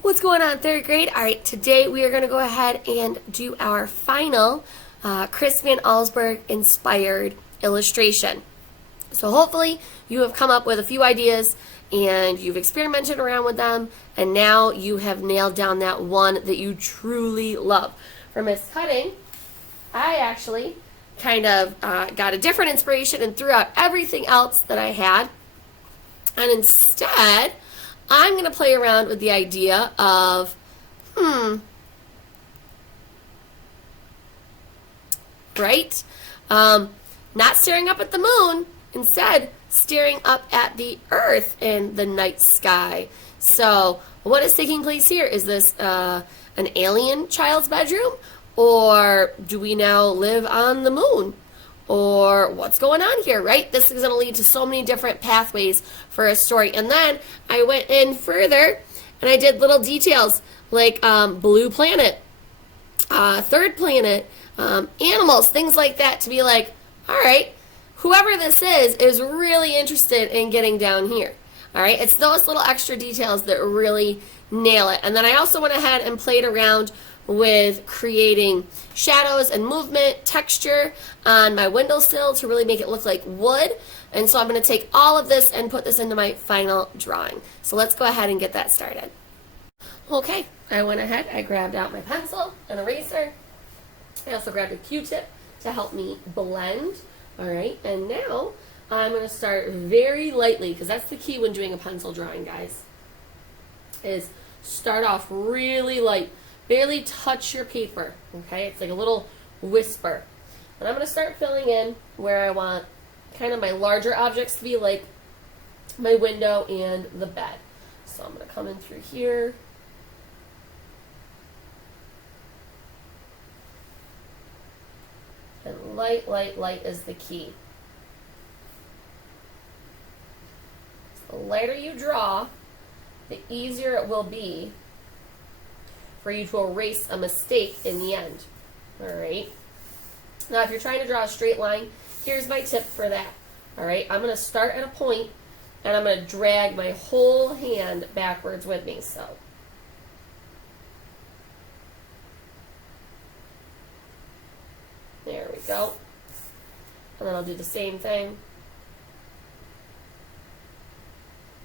What's going on, third grade? All right, today we are going to go ahead and do our final Chris Van Allsburg inspired illustration. So hopefully you have come up with a few ideas and you've experimented around with them, and now you have nailed down that one that you truly love. For Miss Cutting, I actually kind of got a different inspiration and threw out everything else that I had, and instead I'm going to play around with the idea of, right? Not staring up at the moon, instead staring up at the earth in the night sky. So what is taking place here? Is this an alien child's bedroom? Or do we now live on the moon? Or what's going on here, right? This is going to lead to so many different pathways for a story. And then I went in further and I did little details like blue planet, third planet, animals, things like that, to be like, all right, whoever this is really interested in getting down here. All right, it's those little extra details that really nail it. And then I also went ahead and played around with creating shadows and movement, texture on my windowsill to really make it look like wood. And so I'm going to take all of this and put this into my final drawing. So let's go ahead and get that started. Okay, I went ahead, I grabbed out my pencil, an eraser. I also grabbed a Q-tip to help me blend. All right, and now I'm going to start very lightly, because that's the key when doing a pencil drawing, guys, is start off really light. Barely touch your paper, okay? It's like a little whisper. And I'm going to start filling in where I want kind of my larger objects to be, like my window and the bed. So I'm going to come in through here. And light, light, light is the key. So the lighter you draw, the easier it will be for you to erase a mistake in the end. All right. Now, if you're trying to draw a straight line, here's my tip for that. All right. I'm going to start at a point, and I'm going to drag my whole hand backwards with me. So there we go. And then I'll do the same thing.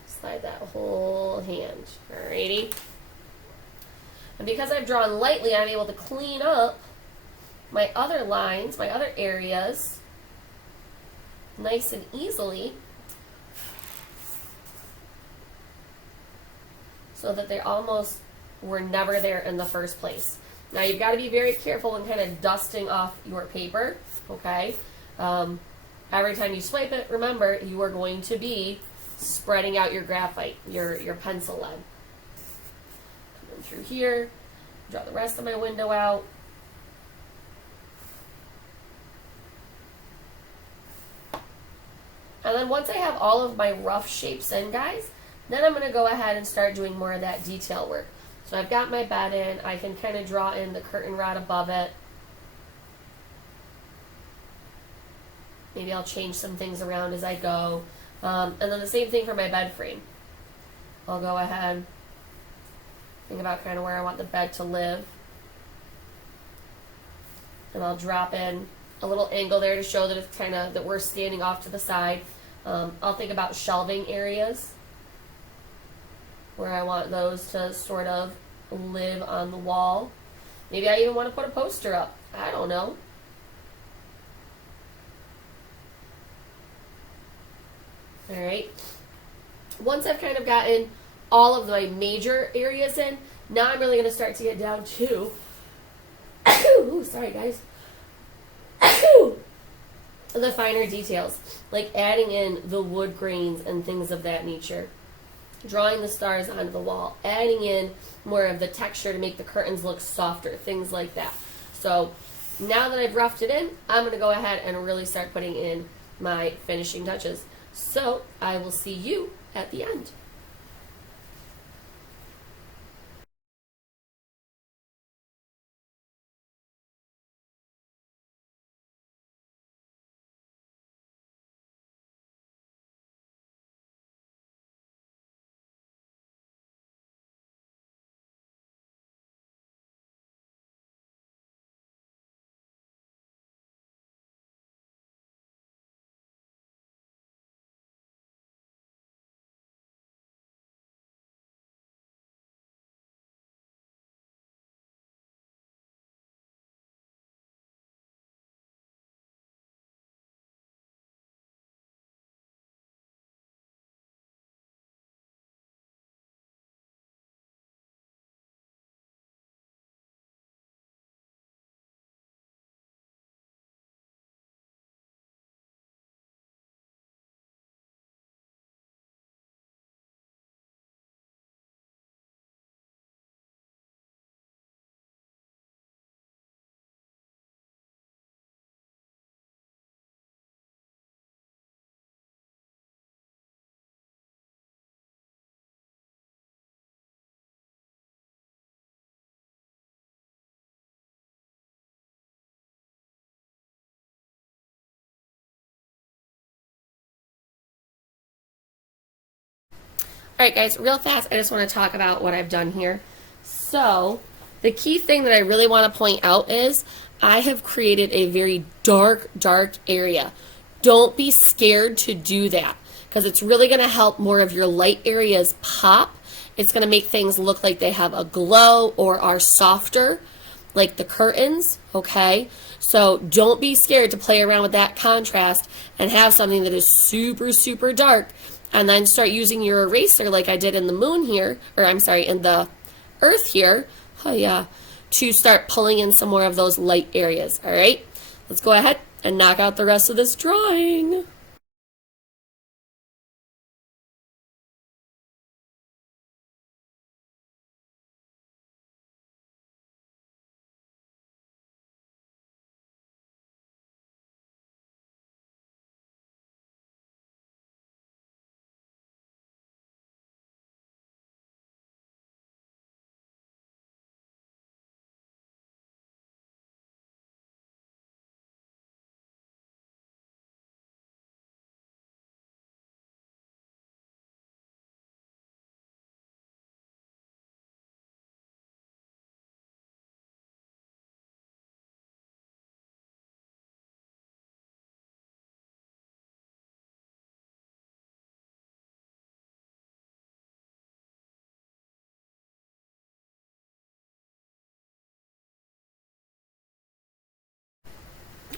Slide that whole hand. All righty. And because I've drawn lightly, I'm able to clean up my other lines, my other areas, nice and easily, so that they almost were never there in the first place. Now you've got to be very careful when kind of dusting off your paper, okay? Every time you swipe it, remember, you are going to be spreading out your graphite, your pencil lead. Through here, draw the rest of my window out. And then once I have all of my rough shapes in, guys, then I'm going to go ahead and start doing more of that detail work. So I've got my bed in. I can kind of draw in the curtain rod above it. Maybe I'll change some things around as I go. And then the same thing for my bed frame. I'll go ahead, think about kind of where I want the bed to live. And I'll drop in a little angle there to show that it's kind of, that we're standing off to the side. I'll think about shelving areas where I want those to sort of live on the wall. Maybe I even want to put a poster up. I don't know. All right. Once I've kind of gotten all of my major areas in, now I'm really going to start to get down to, ooh, sorry guys, the finer details, like adding in the wood grains and things of that nature, drawing the stars onto the wall, adding in more of the texture to make the curtains look softer, things like that. So now that I've roughed it in, I'm going to go ahead and really start putting in my finishing touches. So I will see you at the end. right, guys, real fast, I just want to talk about what I've done here. So, the key thing that I really want to point out is I have created a very dark, dark area. Don't be scared to do that because it's really going to help more of your light areas pop. It's going to make things look like they have a glow or are softer, like the curtains, okay? So don't be scared to play around with that contrast and have something that is super, super dark, and then start using your eraser like I did in the moon here, or I'm sorry, in the earth here, oh yeah, to start pulling in some more of those light areas, all right? Let's go ahead and knock out the rest of this drawing.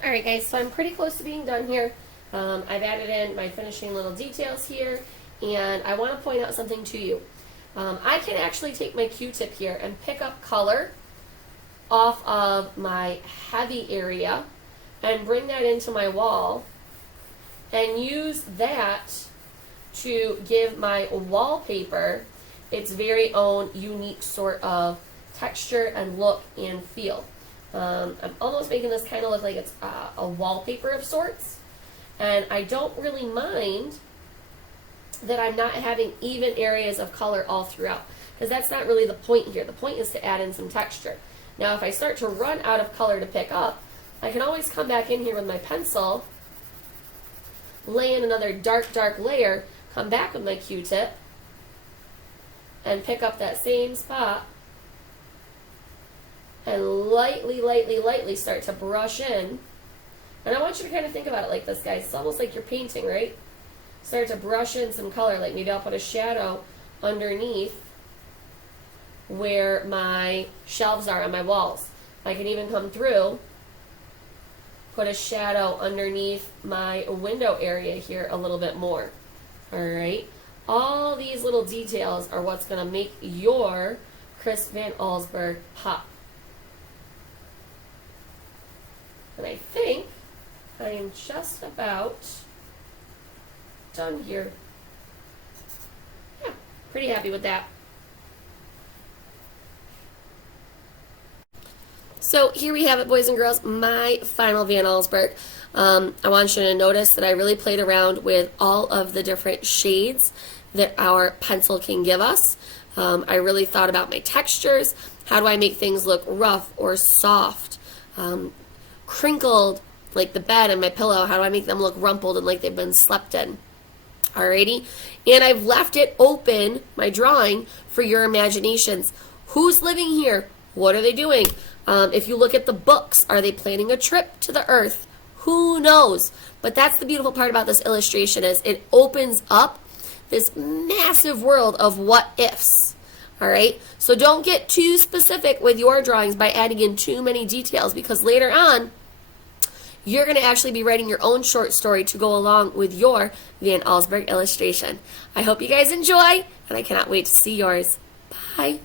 Alright guys, so I'm pretty close to being done here. I've added in my finishing little details here, and I want to point out something to you. I can actually take my Q-tip here and pick up color off of my heavy area and bring that into my wall and use that to give my wallpaper its very own unique sort of texture and look and feel. I'm almost making this kind of look like it's a wallpaper of sorts, and I don't really mind that I'm not having even areas of color all throughout, because that's not really the point here. The point is to add in some texture. Now if I start to run out of color to pick up, I can always come back in here with my pencil, lay in another dark, dark layer, come back with my Q-tip, and pick up that same spot, and lightly, lightly, lightly start to brush in. And I want you to kind of think about it like this, guys. It's almost like you're painting, right? Start to brush in some color, like maybe I'll put a shadow underneath where my shelves are on my walls. I can even come through, put a shadow underneath my window area here a little bit more. Alright? All these little details are what's going to make your Chris Van Allsburg pop. And I think I am just about done here. Yeah, pretty happy with that. So here we have it, boys and girls, my final Van Allsburg. I want you to notice that I really played around with all of the different shades that our pencil can give us. I really thought about my textures. How do I make things look rough or soft? Crinkled, like the bed and my pillow. How do I make them look rumpled and like they've been slept in? Alrighty? And I've left it open, my drawing, for your imaginations. Who's living here? What are they doing? If you look at the books, are they planning a trip to the earth? Who knows? But that's the beautiful part about this illustration, is it opens up this massive world of what ifs. Alright? So don't get too specific with your drawings by adding in too many details, because later on, you're going to actually be writing your own short story to go along with your Van Allsburg illustration. I hope you guys enjoy, and I cannot wait to see yours. Bye.